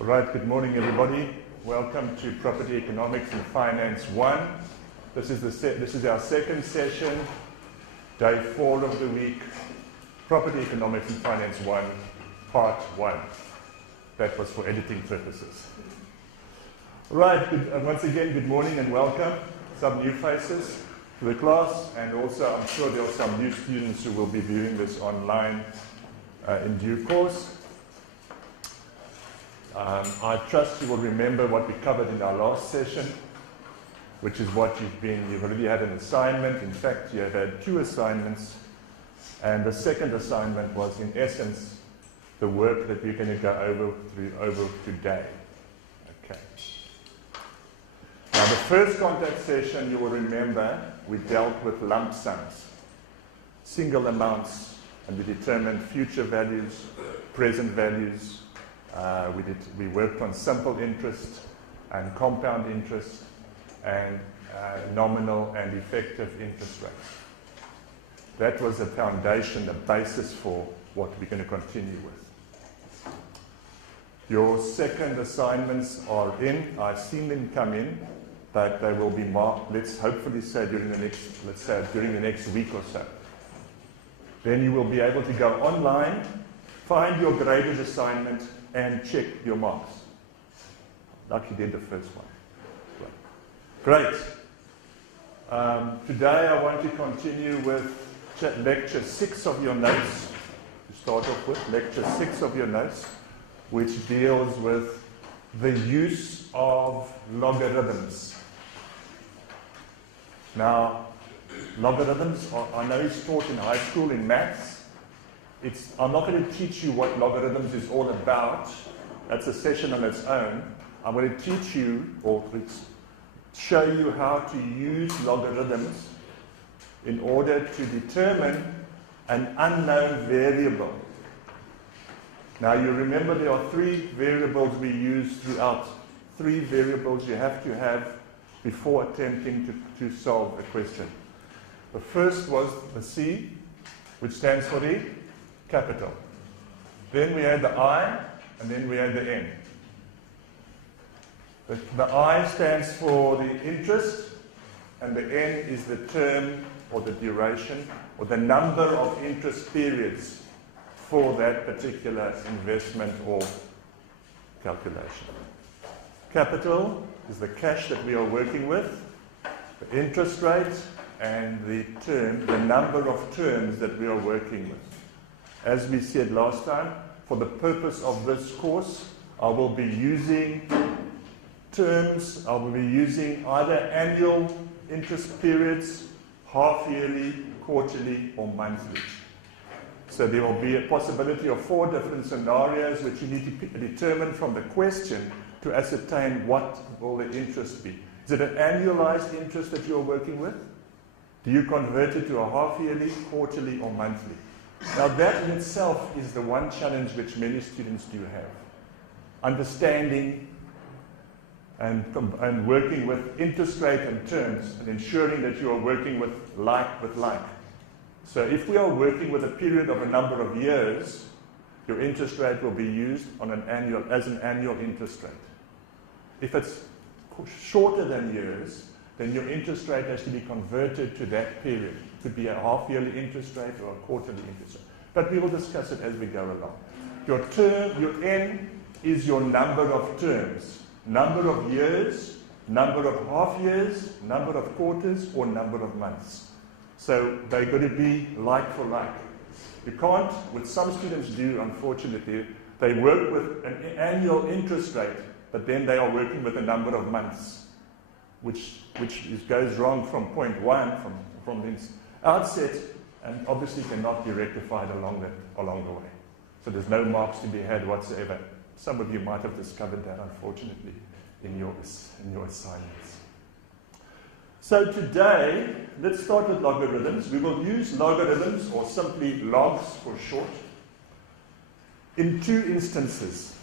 All right, good morning everybody. Welcome to Property Economics and Finance 1. This is our second session, day 4 of the week, Property Economics and Finance 1, part 1. That was for editing purposes. All right, once again, good morning and welcome. Some new faces to the class, and also I'm sure there are some new students who will be viewing this online in due course. I trust you will remember what we covered in our last session, which is what you've already had an assignment. In fact, you have had 2 assignments, and the second assignment was, in essence, the work that we're going to go over today. Okay. Now, the first contact session, you will remember, we dealt with lump sums, single amounts, and we determined future values, present values. We worked on simple interest and compound interest and nominal and effective interest rates. That was the foundation, the basis for what we're going to continue with. Your second assignments are in. I've seen them come in, but they will be marked, let's hopefully say during the next week or so. Then you will be able to go online, find your graded assignment, and check your marks, like you did the first one. Great. Today I want to continue with lecture 6 of your notes, to start off with, lecture 6 of your notes, which deals with the use of logarithms. Now, logarithms, I know it's taught in high school in maths. I'm not going to teach you what logarithms is all about. That's a session on its own. I'm going to teach you, or show you how to use logarithms in order to determine an unknown variable. Now you remember there are 3 variables we use throughout. 3 variables you have to have before attempting to solve a question. The first was the C, which stands for the capital. Then we had the I, and then we had the N. The I stands for the interest, and the N is the term or the duration or the number of interest periods for that particular investment or calculation. Capital is the cash that we are working with, the interest rate, and the term, the number of terms that we are working with. As we said last time, for the purpose of this course, I will be using terms, I will be using either annual interest periods, half-yearly, quarterly, or monthly. So there will be a possibility of 4 different scenarios which you need to determine from the question to ascertain what will the interest be. Is it an annualized interest that you're working with? Do you convert it to a half-yearly, quarterly, or monthly? Now that in itself is the one challenge which many students do have. Understanding and working with interest rate and terms, and ensuring that you are working with like. So if we are working with a period of a number of years, your interest rate will be used on as an annual interest rate. If it's shorter than years, then your interest rate has to be converted to that period. It could be a half-yearly interest rate or a quarterly interest rate. But we will discuss it as we go along. Your N is your number of terms, number of years, number of half years, number of quarters, or number of months. So they're going to be like for like. You can't, what some students do, unfortunately, they work with an annual interest rate, but then they are working with a number of months, which goes wrong from point 1, from the outset, and obviously cannot be rectified along the way. So there's no marks to be had whatsoever. Some of you might have discovered that, unfortunately, in your assignments. So today, let's start with logarithms. We will use logarithms, or simply logs for short, in 2 instances.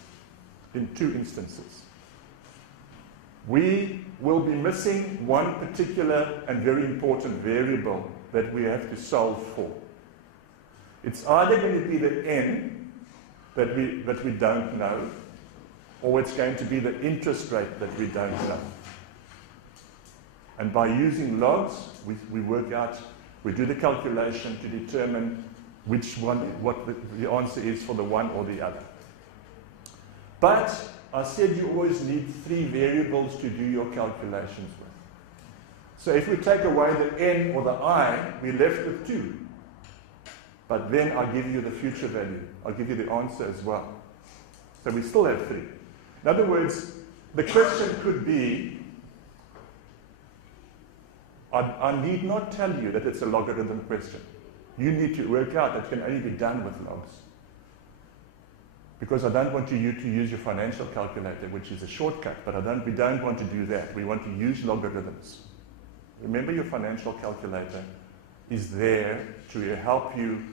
We will be missing one particular and very important variable that we have to solve for. It's either going to be the N that we don't know, or it's going to be the interest rate that we don't know. And by using logs, we work out, we do the calculation to determine which one, what the answer is for the one or the other. But I said you always need 3 variables to do your calculations with. So if we take away the n or the I, we're left with 2. But then I give you the future value. I'll give you the answer as well. So we still have 3. In other words, the question could be, I need not tell you that it's a logarithm question. You need to work out that it can only be done with logs. Because I don't want you to use your financial calculator, which is a shortcut, but we don't want to do that. We want to use logarithms. Remember, your financial calculator is there to help you,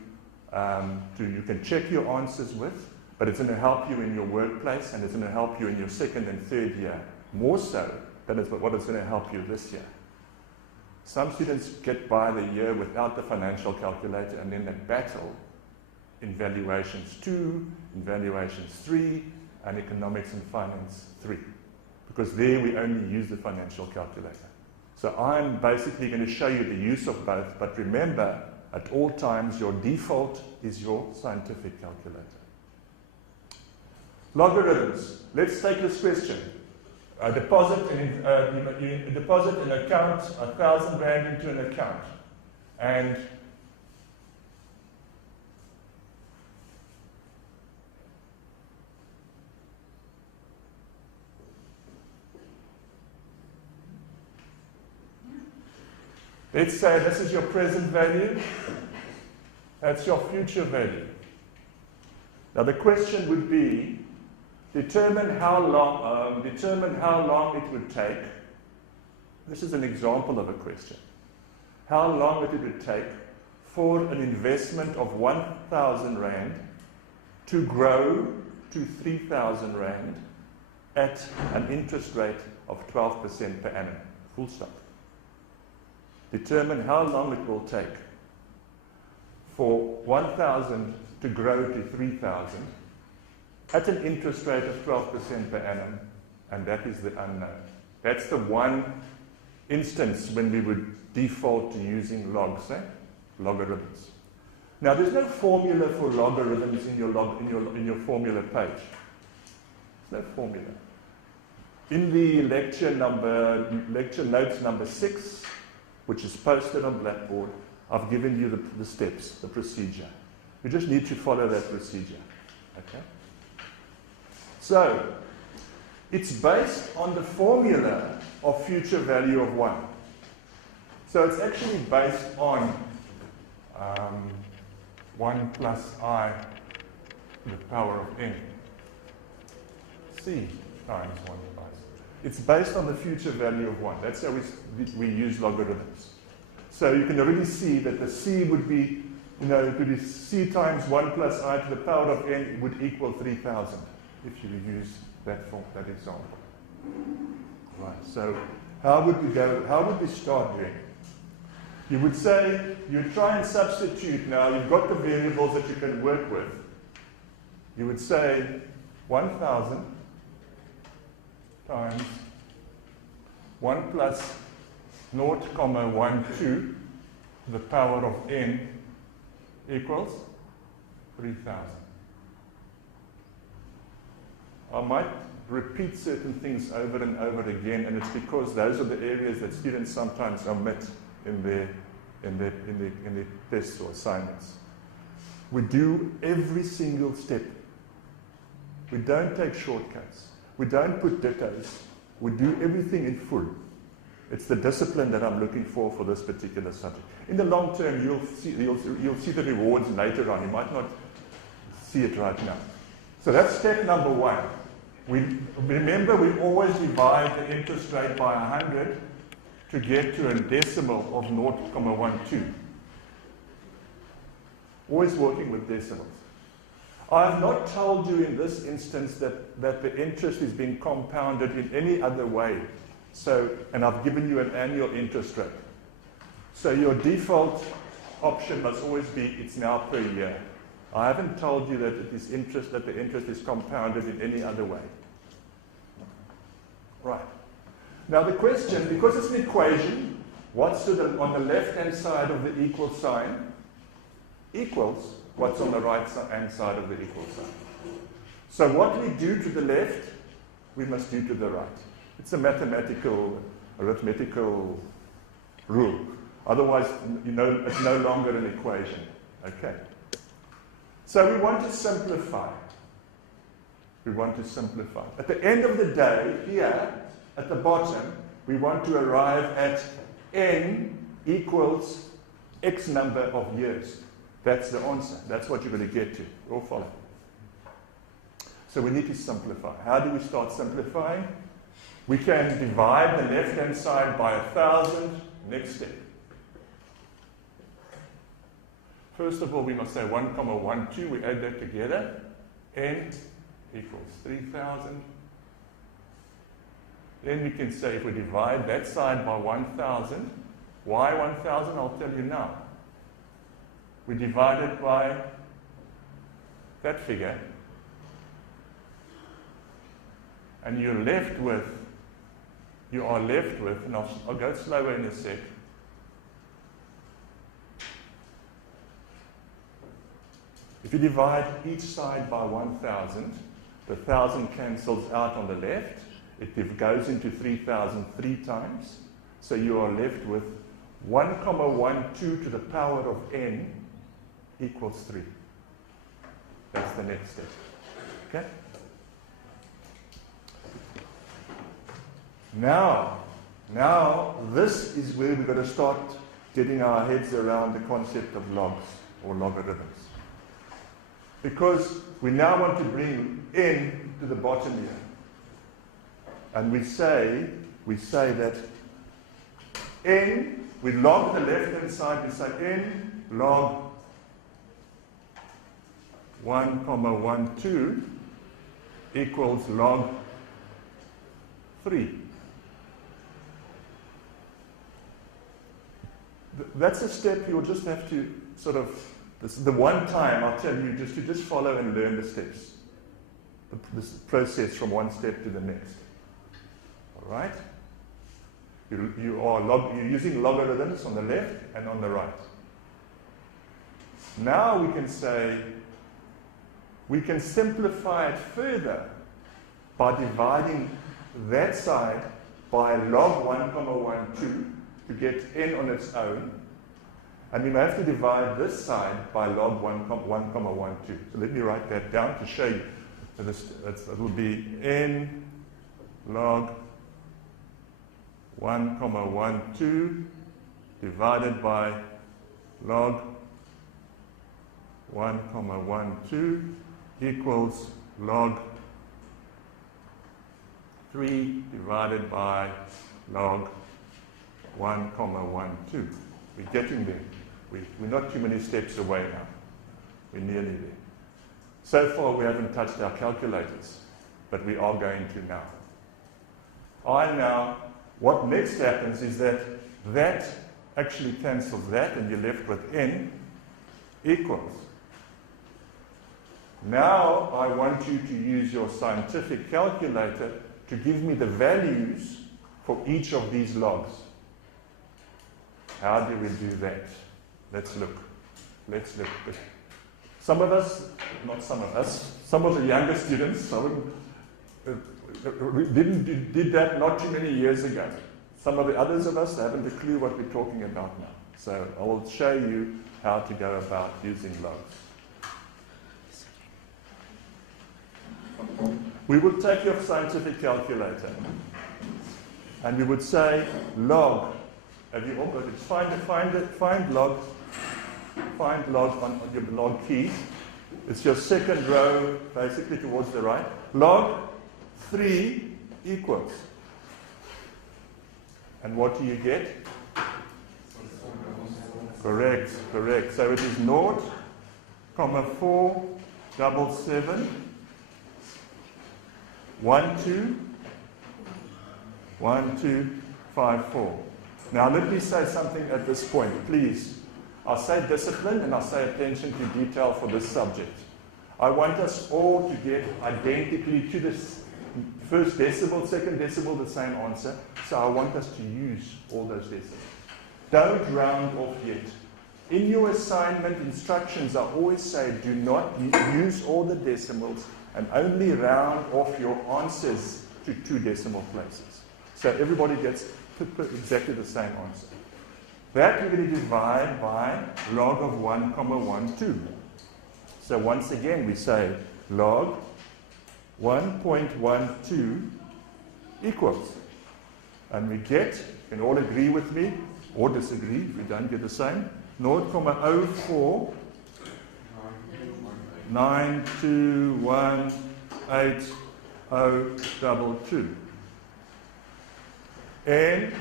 you can check your answers with, but it's going to help you in your workplace, and it's going to help you in your 2nd and 3rd year, more so than what it's going to help you this year. Some students get by the year without the financial calculator, and then they battle in valuations 2, in valuations 3, and economics and finance 3. Because there we only use the financial calculator. So I'm basically going to show you the use of both, but remember, at all times, your default is your scientific calculator. Logarithms. Let's take this question. Deposit an account, 1,000 Rand into an account. And let's say this is your present value. That's your future value. Now the question would be, determine how long it would take. This is an example of a question. How long it would take for an investment of 1,000 Rand to grow to 3,000 Rand at an interest rate of 12% per annum. Full stop. Determine how long it will take for 1,000 to grow to 3,000 at an interest rate of 12% per annum, and that is the unknown. That's the one instance when we would default to using logs, logarithms. Now, there's no formula for logarithms in your formula page. There's no formula. In the lecture notes number 6, which is posted on Blackboard, I've given you the steps, the procedure. You just need to follow that procedure. Okay? So, it's based on the formula of future value of 1. So it's actually based on 1 plus I to the power of n. C times 1 plus. It's based on the future value of 1. That's how we use logarithms. So you can already see that the C would be, it would be C times 1 plus I to the power of n would equal 3,000. If you use that example. Right, so how would we start doing? You would say, you try and substitute now, you've got the variables that you can work with. You would say 1,000 times 1 plus 0,12 to the power of n equals 3,000. I might repeat certain things over and over again, and it's because those are the areas that students sometimes omit in their tests or assignments. We do every single step. We don't take shortcuts. We don't put dittos. We do everything in full. It's the discipline that I'm looking for this particular subject. In the long term, you'll see the rewards later on. You might not see it right now. So that's step number 1. Remember, we always divide the interest rate by 100 to get to a decimal of 0,12. Always working with decimals. I have not told you in this instance that the interest is being compounded in any other way. And I've given you an annual interest rate. So your default option must always be it's now per year. I haven't told you that the interest is compounded in any other way. Right. Now the question, because it's an equation, what's on the left-hand side of the equal sign equals what's on the right-hand side of the equal sign. So what we do to the left, we must do to the right. It's a mathematical, arithmetical rule. Otherwise, it's no longer an equation. Okay. So we want to simplify. We want to simplify. At the end of the day, here, at the bottom, we want to arrive at n equals x number of years. That's the answer. That's what you're going to get to. All follow. So we need to simplify. How do we start simplifying? We can divide the left-hand side by 1,000. Next step. First of all, we must say 1, 1, 2. We add that together. N equals 3,000. Then we can say if we divide that side by 1,000, why 1,000? I'll tell you now. We divide it by that figure, and you are left with, and I'll go slower in a sec. If you divide each side by 1,000, the 1,000 cancels out on the left. It goes into 3,000 3 times. So you are left with 1,12 to the power of n equals 3. That's the next step. Okay? Now this is where we're going to start getting our heads around the concept of logs or logarithms. Because we now want to bring n to the bottom here. And we say that n, we log the left-hand side, we say n log 1,12 equals log 3. That's a step you'll just have to sort of, this is the one time I'll tell you just to just follow and learn the steps. This process from one step to the next. All right? You're using logarithms on the left and on the right. Now we can say, we can simplify it further by dividing that side by log 1,12 to get n on its own. And we may have to divide this side by log 1,12. So let me write that down to show you. So it will be n log 1,12 divided by log 1,12 equals log 3 divided by log 1,12. We're getting there. We're not too many steps away now. We're nearly there. So far, we haven't touched our calculators, but we are going to now. What next happens is that actually cancels that, and you're left with n equals. Now, I want you to use your scientific calculator to give me the values for each of these logs. How do we do that? Let's look. Some of us, not some of us, some of the younger students did that not too many years ago. Some of the others of us haven't a clue what we're talking about now. So I will show you how to go about using logs. We will take your scientific calculator and we would say log. Have you all got it? Find log on your log key. It's your second row, basically towards the right. Log 3 equals. And what do you get? Correct. So it is 0,477 1254. Now let me say something at this point, please. I'll say discipline and I'll say attention to detail for this subject. I want us all to get identically to First decimal, second decimal, the same answer. So I want us to use all those decimals. Don't round off yet. In your assignment instructions, I always say do not use all the decimals and only round off your answers to 2 decimal places. So everybody gets exactly the same answer. That we're going to divide by log of 1, 1, 2. So once again, we say log 1.12 equals. And we get, you can all agree with me, or disagree if we don't get the same, 0.04 9218022. And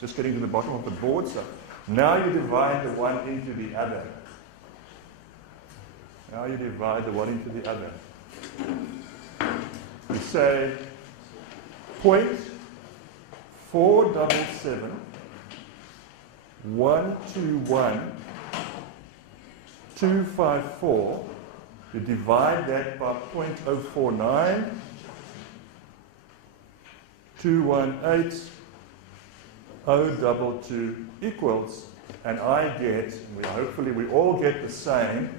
just getting to the bottom of the board, so now you divide the one into the other. Now you divide the one into the other. We say 0.477 121 254. You divide that by 0.049 218 022 equals, and I get, and hopefully we all get the same,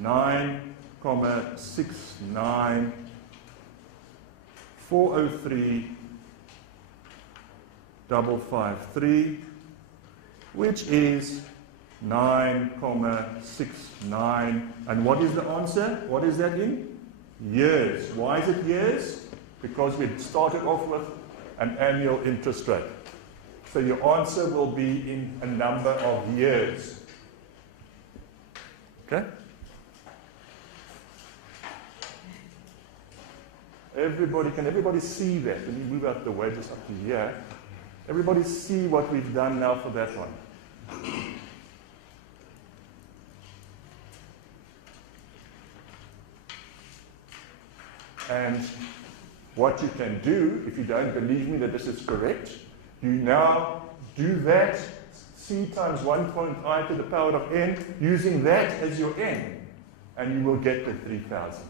9,69 403 553, which is 9,69. And what is the answer? What is that in? Years. Why is it years? Because we started off with an annual interest rate. So your answer will be in a number of years. Okay? Can everybody see that? Let me move out the way just up to here. Everybody see what we've done now for that one. And what you can do, if you don't believe me that this is correct, you now do that, c times 1.I to the power of n, using that as your n, and you will get the 3,000.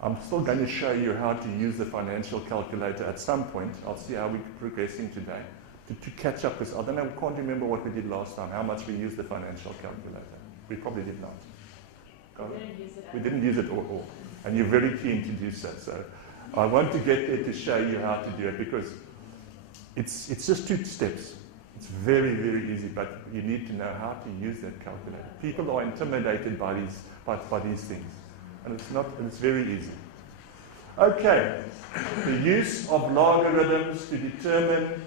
I'm still going to show you how to use the financial calculator at some point. I'll see how we're progressing today. To catch up, because I can't remember what we did last time, how much we used the financial calculator. We probably did not. We didn't use it all. And you're very keen to do so. So I want to get there to show you how to do it, because it's just 2 steps. It's very, very easy, but you need to know how to use that calculator. People are intimidated by these things. And it's very easy. Okay, the use of logarithms to determine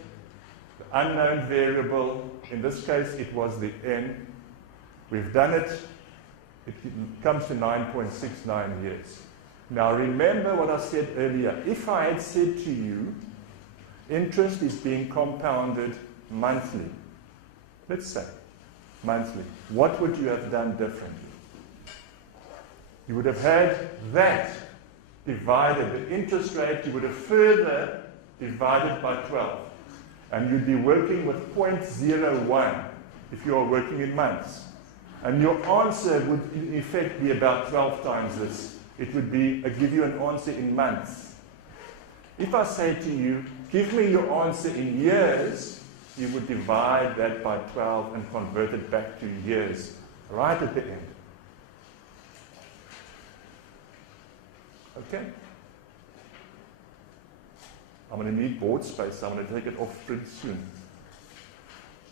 the unknown variable. In this case, it was the n. We've done it. It comes to 9.69 years. Now remember what I said earlier. If I had said to you, interest is being compounded monthly, let's say monthly, what would you have done differently? You would have had that divided, the interest rate, you would have further divided by 12. And you'd be working with 0.01 if you are working in months. And your answer would in effect be about 12 times this. It would be, give you an answer in months. If I say to you, give me your answer in years, you would divide that by 12 and convert it back to years, right at the end. Okay? I'm going to need board space, so I'm going to take it off pretty soon.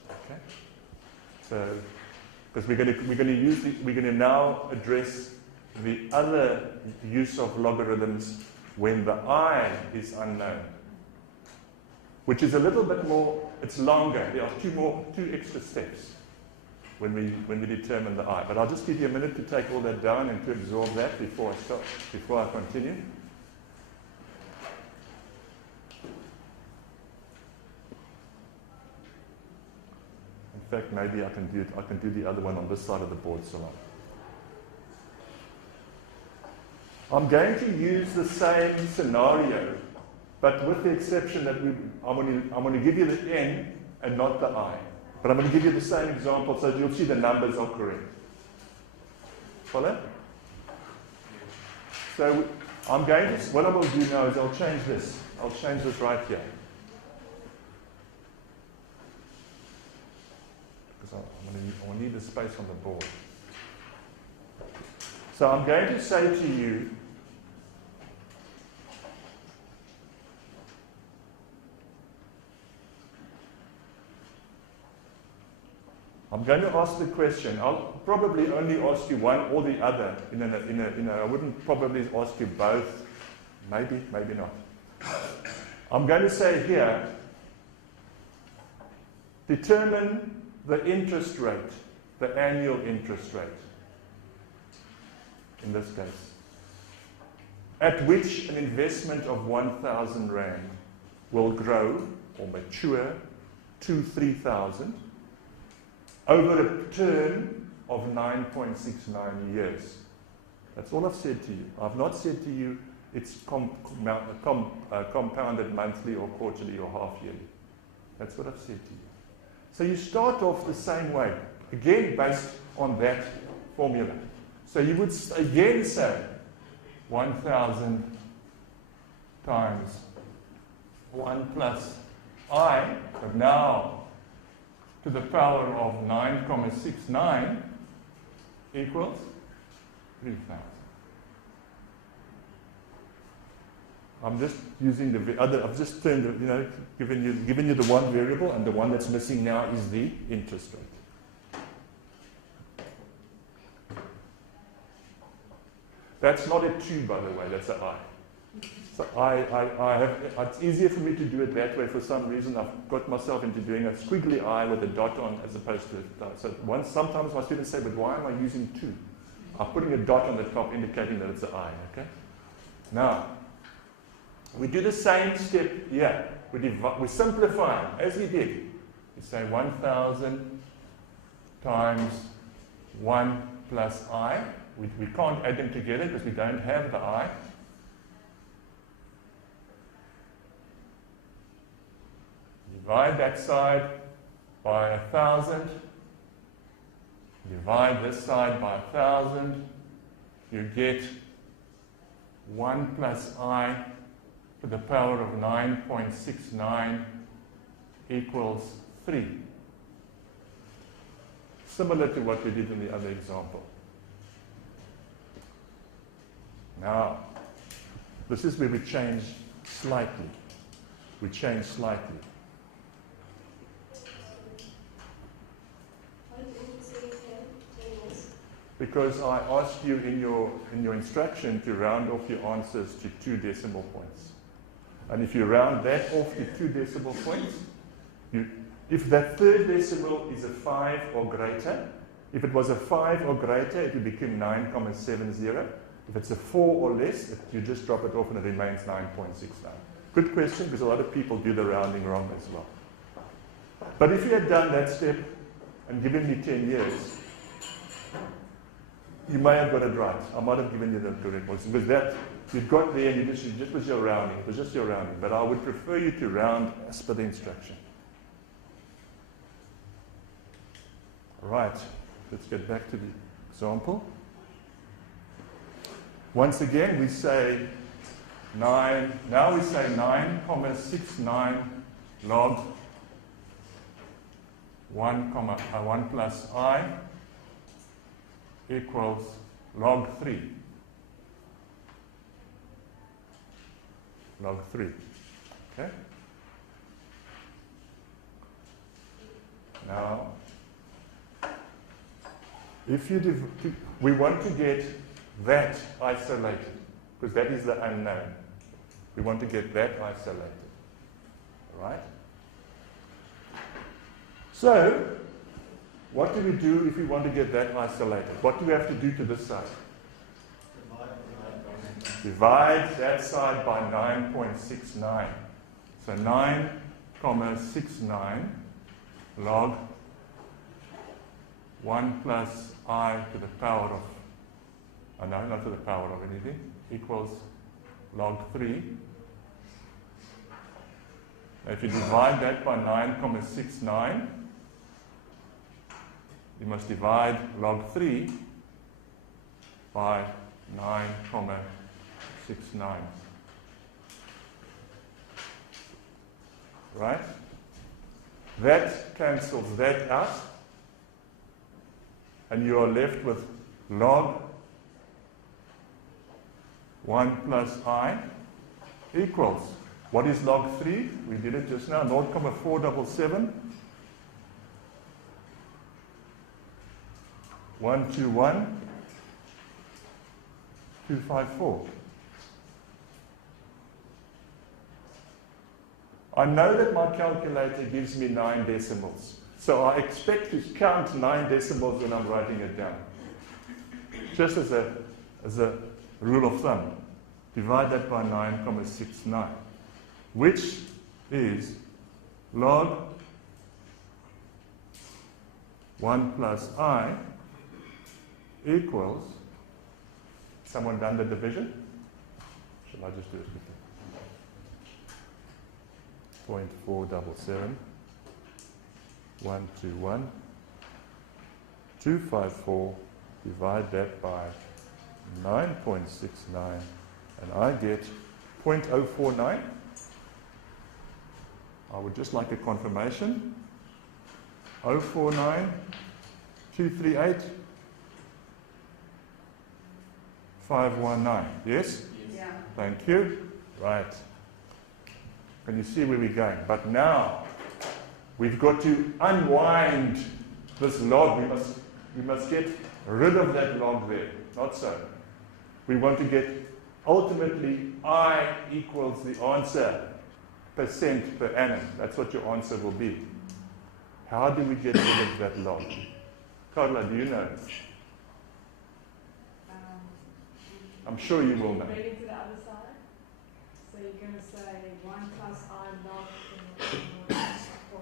Okay? So, because we're going to now address the other use of logarithms when the I is unknown, which is a little bit more, it's longer. There are two extra steps when we determine the I. But I'll just give you a minute to take all that down and to absorb that before I continue. In fact, maybe I can do the other one on this side of the board, so I'm going to use the same scenario, but with the exception that I'm going to give you the N and not the I. But I'm going to give you the same example so that you'll see the numbers are correct. Follow? So what I will do now is I'll change this. I'll change this right here. Because I will need the space on the board. So I'm going to say to you, I'm going to ask the question. I'll probably only ask you one or the other. I wouldn't probably ask you both. Maybe not. I'm going to say here, determine the interest rate, the annual interest rate, in this case, at which an investment of 1,000 Rand will grow or mature to 3,000 over a term of 9.69 years. That's all I've said to you. I've not said to you it's compounded monthly or quarterly or half yearly. That's what I've said to you. So you start off the same way, again based on that formula. So you would again say 1,000 times 1 plus I, but now to the power of 9,69 equals 3,000. I'm just using the other, I've just turned, given you the one variable, and the one that's missing now is the interest rate. That's not a 2, by the way, that's an I. So it's easier for me to do it that way. For some reason, I've got myself into doing a squiggly I with a dot on as opposed to a. So sometimes my students say, but why am I using 2? I'm putting a dot on the top indicating that it's an I, okay? Now, we do the same step here. We simplify, as we did. We say 1,000 times 1 plus I. We can't add them together because we don't have the I. Divide that side by 1,000. Divide this side by 1,000. You get 1 plus I to the power of 9.69 equals 3. Similar to what we did in the other example. Now, this is where we change slightly. We change slightly. Because I asked you in your instruction to round off your answers to 2 decimal points. And if you round that off to 2 decimal points, if that third decimal is a 5 or greater, if it was a 5 or greater, it would become 9,70. If it's a 4 or less, you just drop it off and it remains 9.69. Good question, because a lot of people do the rounding wrong as well. But if you had done that step and given me 10 years, you may have got it right. I might have given you the correct ones. Because that, you got there and you just was your rounding. It was just your rounding. But I would prefer you to round as per the instruction. Right. Let's get back to the example. Once again, we say 9. Now we say 9,69 log 1 plus I equals log 3. Log 3. Okay? Now, if we want to get that isolated, because that is the unknown. We want to get that isolated. All right? So, what do we do if we want to get that isolated? What do we have to do to this side? Divide that side by 9.69. So 9,69 log 1 plus I to the power of, no, not to the power of anything, equals log 3. Now if you divide that by 9,69, you must divide log 3 by 9,69. 0.69. Right? That cancels that out. And you are left with log 1 plus I equals, what is log 3? We did it just now, 0.477. 121, 254. I know that my calculator gives me 9 decimals. So I expect to count 9 decimals when I'm writing it down. Just as a rule of thumb. Divide that by 9.69, which is log 1 plus I equals, someone done the division? Shall I just do it quickly? 0.477, 121, 254, divide that by 9.69, and I get 0.049. I would just like a confirmation. 049, 238, 519. Yes? Yeah. Thank you. Right. Can you see where we're going? But now, we've got to unwind this log. We must get rid of that log there. Not so. We want to get, ultimately, I equals the answer, percent per annum. That's what your answer will be. How do we get rid of that log? Carla, do you know? I'm sure you will know. Read it to the other side. So you're going to say 1 plus I log.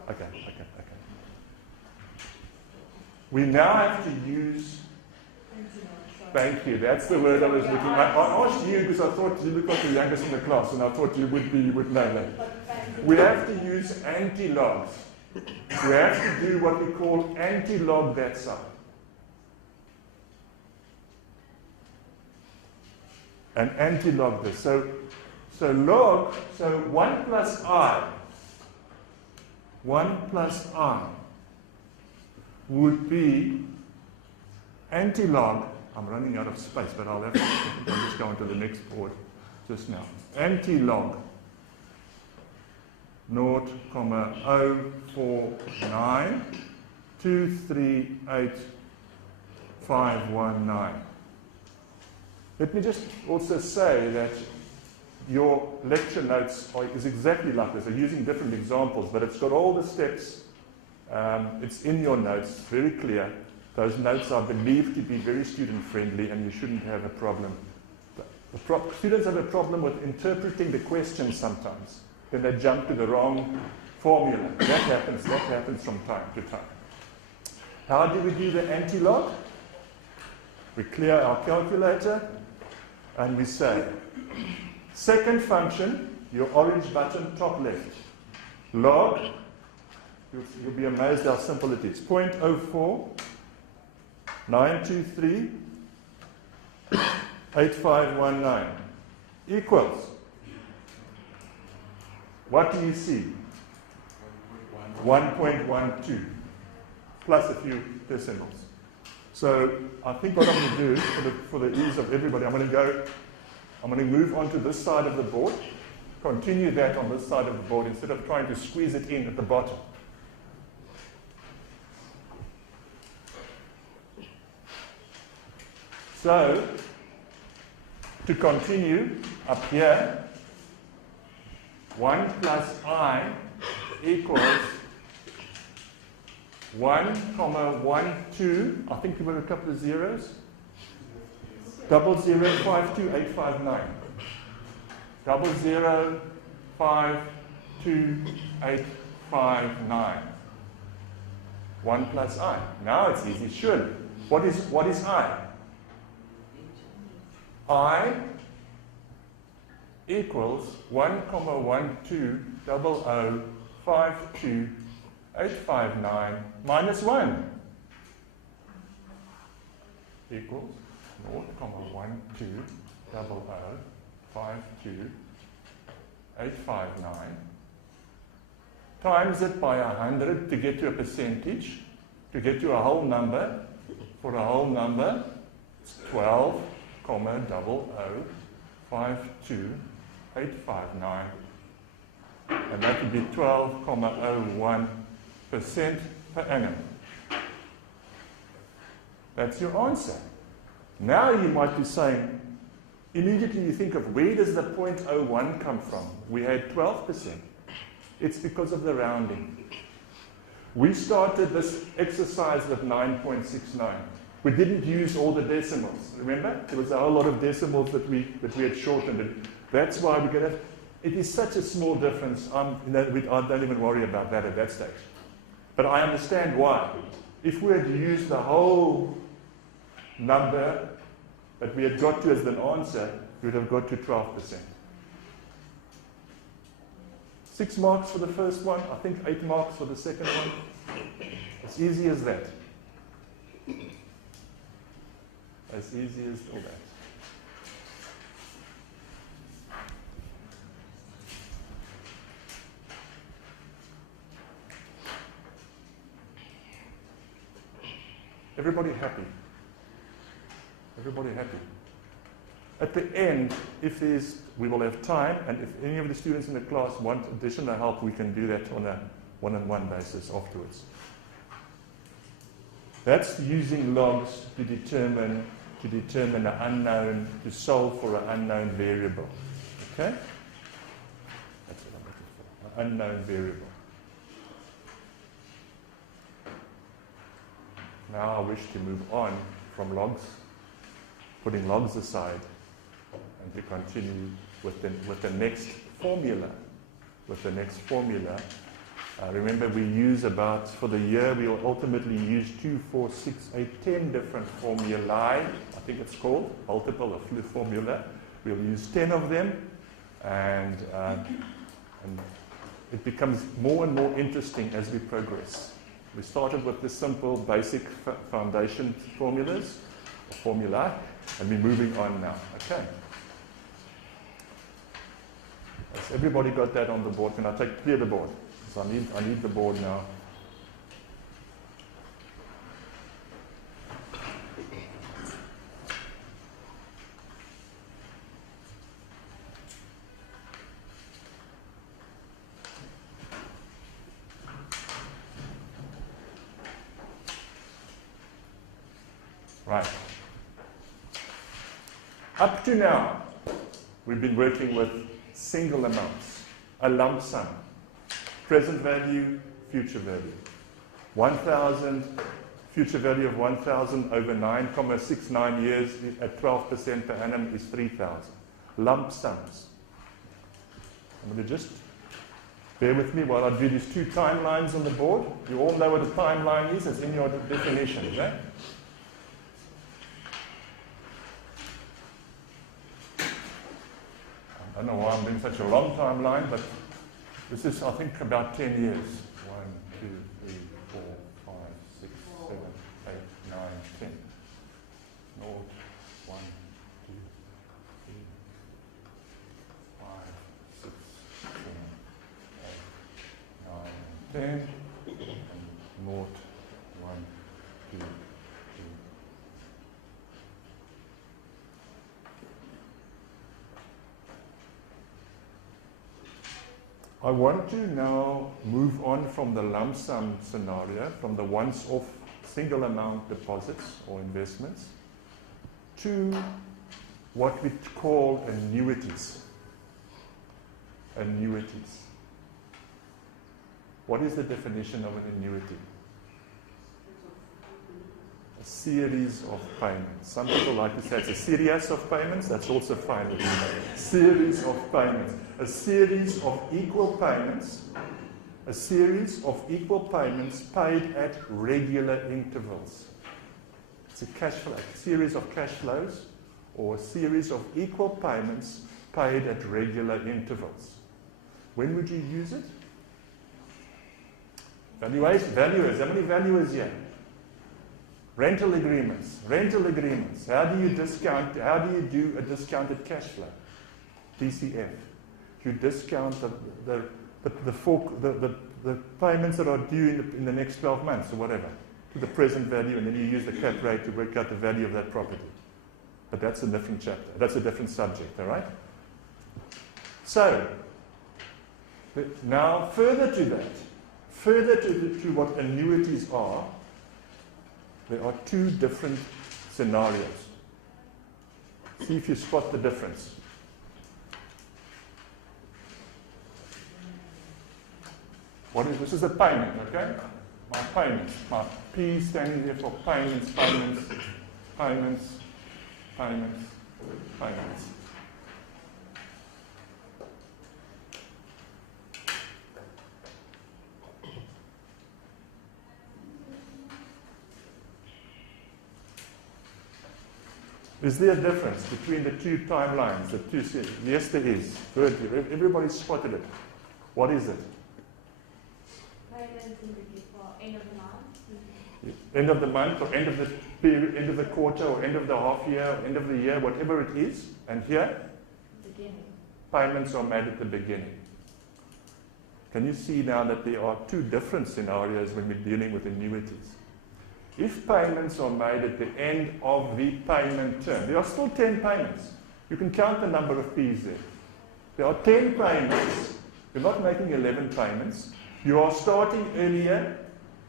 Okay. We now have to use. Thank you. That's the word I was looking. I asked you because I thought you looked like the youngest in the class, and I thought you would know that. We have to use anti-logs. We have to do what we call anti-log that side. And anti-log this. So 1 plus I, 1 plus I would be anti-log. I'm running out of space, but I'll just go on to the next board just now. Anti-log 0.049 238,519. Let me just also say that your lecture notes is exactly like this. They're using different examples, but it's got all the steps. It's in your notes, very clear. Those notes are believed to be very student-friendly, and you shouldn't have a problem. Students have a problem with interpreting the question sometimes. Then they jump to the wrong formula. That happens from time to time. How do we do the anti-log? We clear our calculator, and we say, second function, your orange button, top left, log, you'll be amazed how simple it is, 0.04, 923, 8519 equals, what do you see? 1.12 plus a few decimals. So I think what I'm going to do for the ease of everybody, I'm going to move on to this side of the board, continue that on this side of the board instead of trying to squeeze it in at the bottom. So, to continue, up here, 1 plus I equals 1,12, I think there were a couple of zeros, 0052,859. 0052,859. 1 plus I. Now it's easy, surely. What is I? I equals 1,12,0052,859 minus 1 equals 0.12,0052,859 52859 times it by 100 to get to a percentage, to get to a whole number. For a whole number, it's 12,000,52859, and that would be 12,01% per annum. That's your answer. Now you might be saying, immediately you think of, where does the 0.01 come from? We had 12%. It's because of the rounding. We started this exercise with 9.69. We didn't use all the decimals. Remember? There was a whole lot of decimals that we had shortened. That's why we're going to... It is such a small difference. I don't even worry about that at that stage. But I understand why. If we had used the whole number that we had got to as an answer, we would have got to 12%. 6 marks for the first one, I think 8 marks for the second one. As easy as that. As easy as all that. Everybody happy? Everybody happy? At the end, we will have time, and if any of the students in the class want additional help, we can do that on a one-on-one basis afterwards. That's using logs to determine an unknown, to solve for an unknown variable. Okay? That's what I'm looking for, an unknown variable. Now I wish to move on from logs, putting logs aside, and to continue with the next formula. Remember, we use for the year, we will ultimately use 2, 4, 6, 8, 10 different formulae. I think it's called multiple or formula. We'll use 10 of them, and it becomes more and more interesting as we progress. We started with the simple, basic foundation formulae, and we're moving on now. Okay. Has everybody got that on the board? Can I clear the board? So I need the board now. Right. Up to now, we've been working with single amounts, a lump sum, present value, future value. 1,000, future value of 1,000 over 9,69 years at 12% per annum is 3,000. Lump sums. I'm going to just bear with me while I do these 2 timelines on the board. You all know what a timeline is. It's in your definition, right? I don't know why I'm doing such a long timeline, but this is, I think, about 10 years. 1, 2, 3, 4, 5, 6, 7, 8, 9, 10. 0, 1, 2, 3, 5, 6, 7, 8, 9, 10. And 0, 1, 2, 3. I want to now move on from the lump sum scenario, from the once-off single amount deposits or investments, to what we call annuities. Annuities. What is the definition of an annuity? A series of payments. Some people like to say it's a series of payments. That's also fine with me. Series of payments. A series of equal payments. A series of equal payments paid at regular intervals. It's a cash flow. A series of cash flows or a series of equal payments paid at regular intervals. When would you use it? Valuation. Valuers. How many valuers here? Rental agreements. Rental agreements. How do you do a discounted cash flow? DCF. You discount the payments that are due in the next 12 months or whatever to the present value, and then you use the cap rate to work out the value of that property. But that's a different chapter. That's a different subject, all right? So, now further to that, further to what annuities are, there are two different scenarios. See if you spot the difference. This is a payment, okay? My payments. My P standing there for payments, payments, payments, payments, payments. Is there a difference between the two timelines? Yes, there is. Good. Everybody spotted it. What is it? Payments for end of the month. End of the month, or end of the period, end of the quarter, or end of the half year, or end of the year, whatever it is. And here, Beginning. Payments are made at the beginning. Can you see now that there are two different scenarios when we're dealing with annuities? If payments are made at the end of the payment term, there are still 10 payments. You can count the number of P's there. There are 10 payments. You're not making 11 payments. You are starting earlier,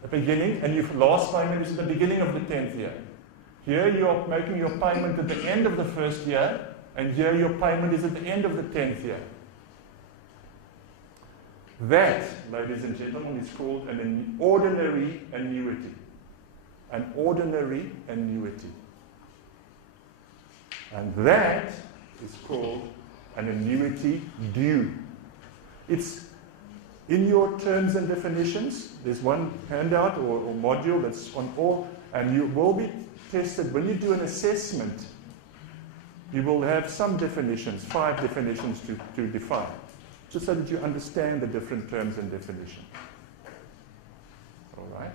the beginning, and your last payment is at the beginning of the 10th year. Here you are making your payment at the end of the first year, and here your payment is at the end of the 10th year. That, ladies and gentlemen, is called an ordinary annuity. An ordinary annuity. And that is called an annuity due. It's in your terms and definitions. There's one handout or module that's on all, and you will be tested. When you do an assessment, you will have some definitions, 5 definitions to define, just so that you understand the different terms and definitions. All right?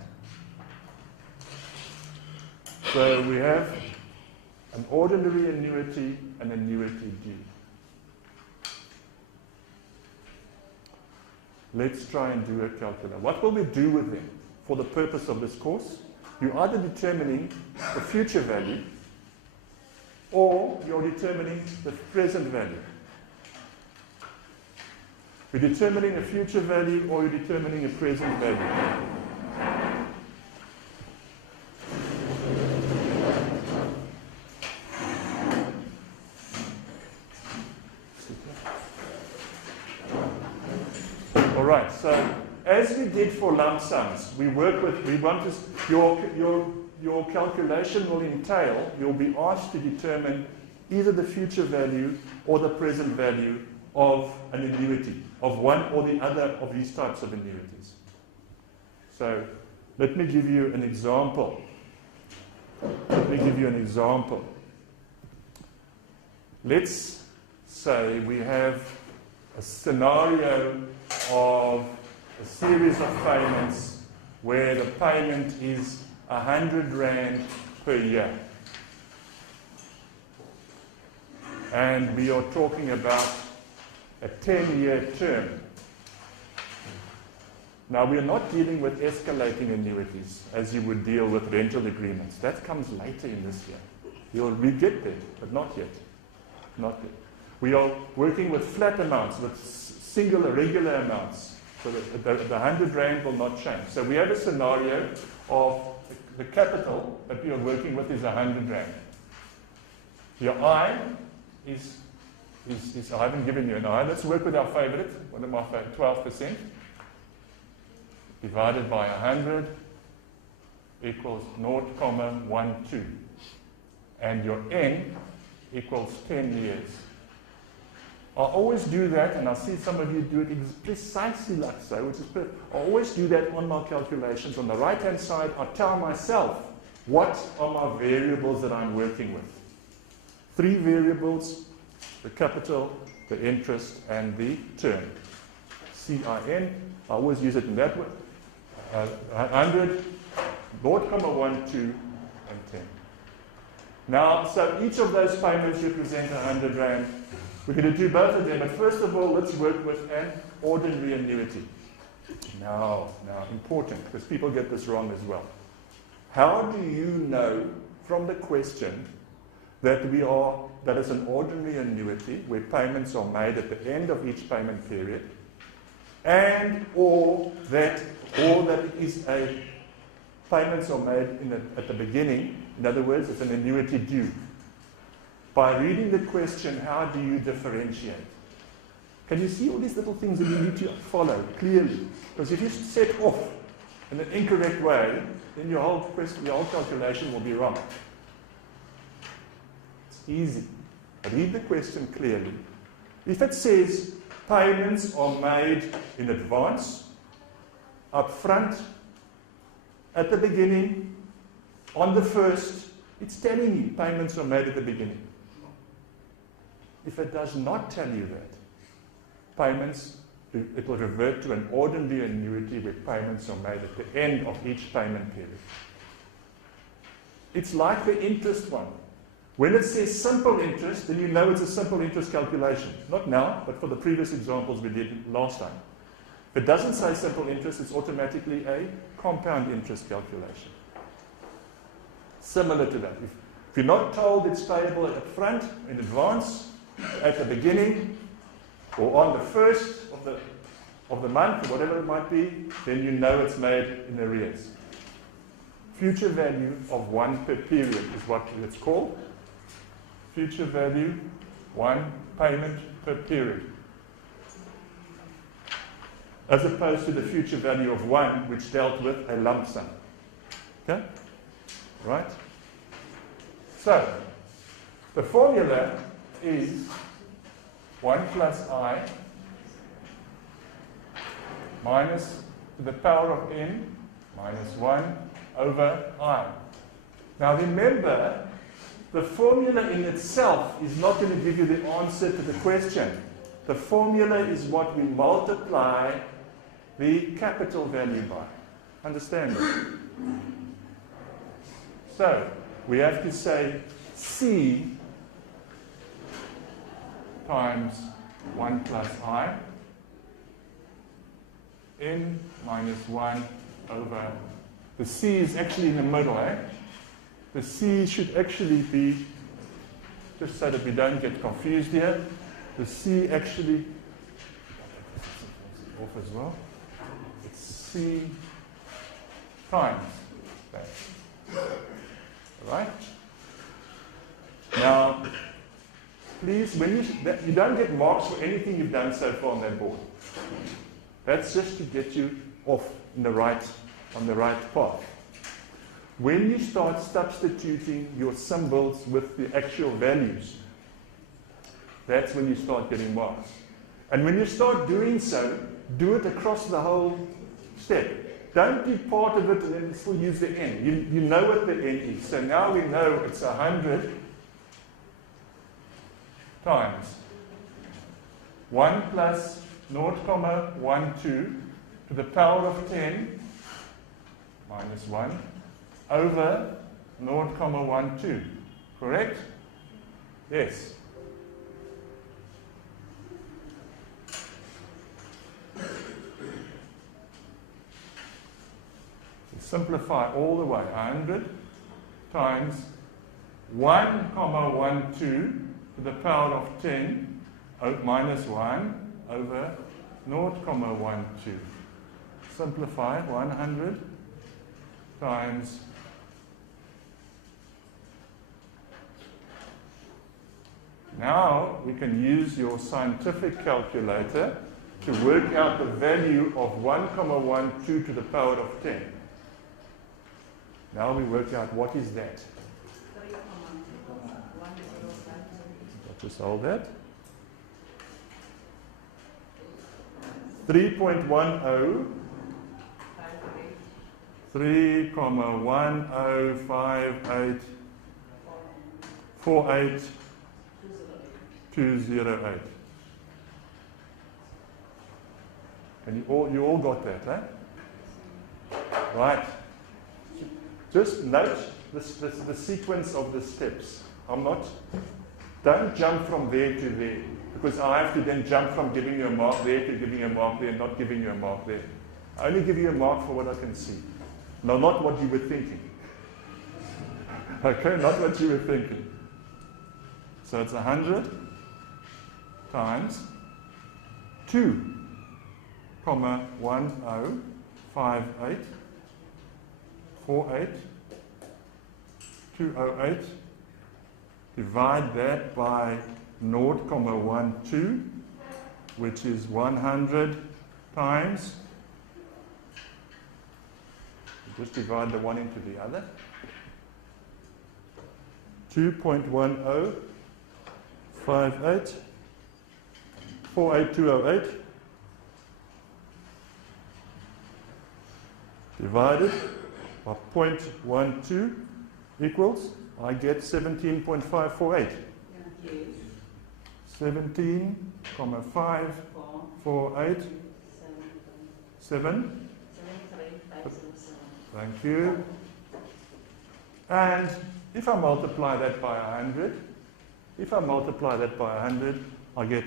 So we have an ordinary annuity and annuity due. Let's try and do a calculation. What will we do with them for the purpose of this course? You're either determining the future value or you're determining the present value. We're determining a future value or you're determining a present value. Alright, so as we did for lump sums, your calculation will entail, you'll be asked to determine either the future value or the present value of an annuity, of one or the other of these types of annuities. So let me give you an example. Let's say we have a scenario of a series of payments where the payment is 100 Rand per year. And we are talking about a 10-year term. Now, we are not dealing with escalating annuities as you would deal with rental agreements. That comes later in this year. We get there, but not yet. Not yet. We are working with flat amounts, with singular, regular amounts. So the 100 Rand will not change. So we have a scenario of the capital that we are working with is 100 Rand. Your I is I haven't given you an I. Let's work with our favorite, one of my favorite, 12%. Divided by 100 equals 0.12. And your N equals 10 years. I always do that, and I see some of you do it precisely like so, which is perfect. I always do that on my calculations. On the right-hand side, I tell myself what are my variables that I'm working with. 3 variables, the capital, the interest, and the term. CIN, I always use it in that way. 100, 0.1, 2, and 10. Now, so each of those payments represent 100 Rand. We're going to do both of them, but first of all, let's work with an ordinary annuity. Now, important, because people get this wrong as well. How do you know from the question that it's an ordinary annuity where payments are made at the end of each payment period, and or that payments are made at the beginning? In other words, it's an annuity due. By reading the question, how do you differentiate? Can you see all these little things that you need to follow clearly? Because if you set off in an incorrect way, then your whole calculation will be wrong. It's easy. Read the question clearly. If it says payments are made in advance, up front, at the beginning, on the first, it's telling you payments are made at the beginning. If it does not tell you that, it will revert to an ordinary annuity where payments are made at the end of each payment period. It's like the interest one. When it says simple interest, then you know it's a simple interest calculation. Not now, but for the previous examples we did last time. If it doesn't say simple interest, it's automatically a compound interest calculation. Similar to that. If you're not told it's payable up front, in advance, at the beginning, or on the first of the month, or whatever it might be, then you know it's made in arrears. Future value of 1 per period is what it's called. Future value, 1 payment per period. As opposed to the future value of 1, which dealt with a lump sum. Okay? Right? So, the formula is 1 plus I minus to the power of n minus 1 over I. Now remember, the formula in itself is not going to give you the answer to the question. The formula is what we multiply the capital value by. Understand it? So, we have to say C times 1 plus I, n minus 1 over, the C is actually in the middle, eh? The C should actually be, just so that we don't get confused here, the C actually, off as well, it's C times that. Right? Now, please, when you don't get marks for anything you've done so far on that board. That's just to get you off on the right path. When you start substituting your symbols with the actual values, that's when you start getting marks. And when you start doing so, do it across the whole step. Don't do part of it and then still use the n. You know what the n is. So now we know it's 100 times 1 plus 0.12 to the power of 10 minus 1 over 0.12. Correct? Yes. Simplify all the way. 100 times 1.12 to the power of 10 minus 1 over 0.12. Simplify 100 times now we can use your scientific calculator to work out the value of 1.12 to the power of 10. Now we work out what is that. Just hold that. 3.10 3,1058,48208. And you all got that, eh? Right. Just note the sequence of the steps. I'm not Don't jump from there to there, because I have to then jump from giving you a mark there to giving you a mark there and not giving you a mark there. I only give you a mark for what I can see. No, not what you were thinking. Okay, not what you were thinking. So it's 100 times 2,1058,48,208. Divide that by 0,12, which is 100 times. Just divide the one into the other. 2.1058, 48208 divided by 0.12 equals, I get 17.548. 17,548. 7. Thank you. And if I multiply that by 100, I get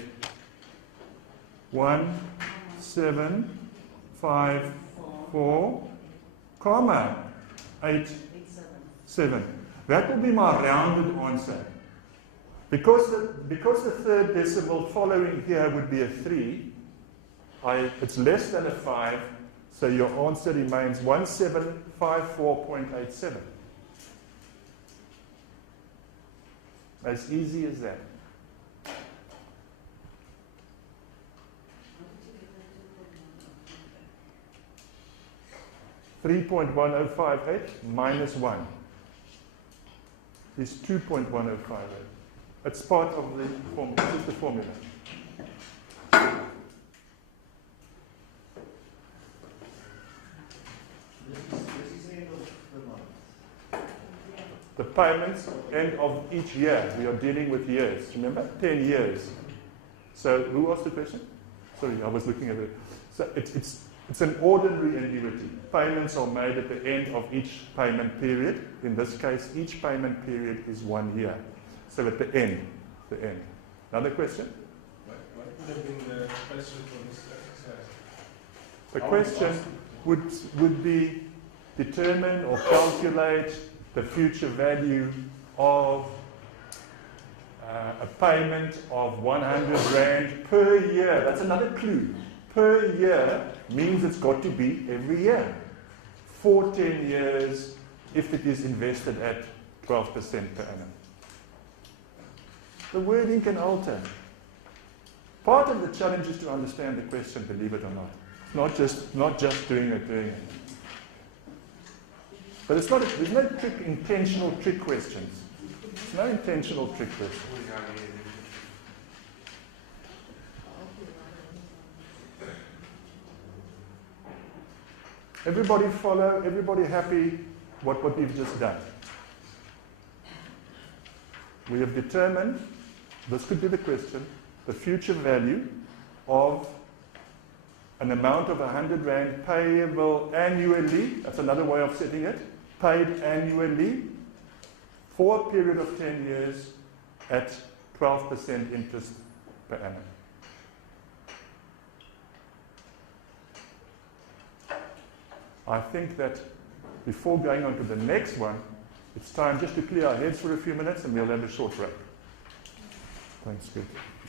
1754,87. That will be my rounded answer. Because the third decimal following here would be a 3, it's less than a 5, so your answer remains 1754.87. As easy as that. $3.1058 minus 1 is 2.1058. It's part of the formula. This is the formula. The payments end of each year. We are dealing with years. Remember? 10 years. So who asked the question? Sorry, I was looking at it. So it's an ordinary annuity. Payments are made at the end of each payment period. In this case, each payment period is 1 year. So at the end. Another question? What would have been the question for this exercise? The question would be determine or calculate the future value of a payment of 100 Rand per year. That's another clue. Per year means it's got to be every year. For 10 years if it is invested at 12% per annum. The wording can alter. Part of the challenge is to understand the question, believe it or not. Not just doing it. But there's no intentional trick questions. There's no intentional trick questions. Everybody follow? Everybody happy what we've just done? We have determined, this could be the question, the future value of an amount of 100 Rand payable annually, that's another way of setting it, paid annually for a period of 10 years at 12% interest per annum. I think that before going on to the next one, it's time just to clear our heads for a few minutes and we'll have a short break. Thanks, good.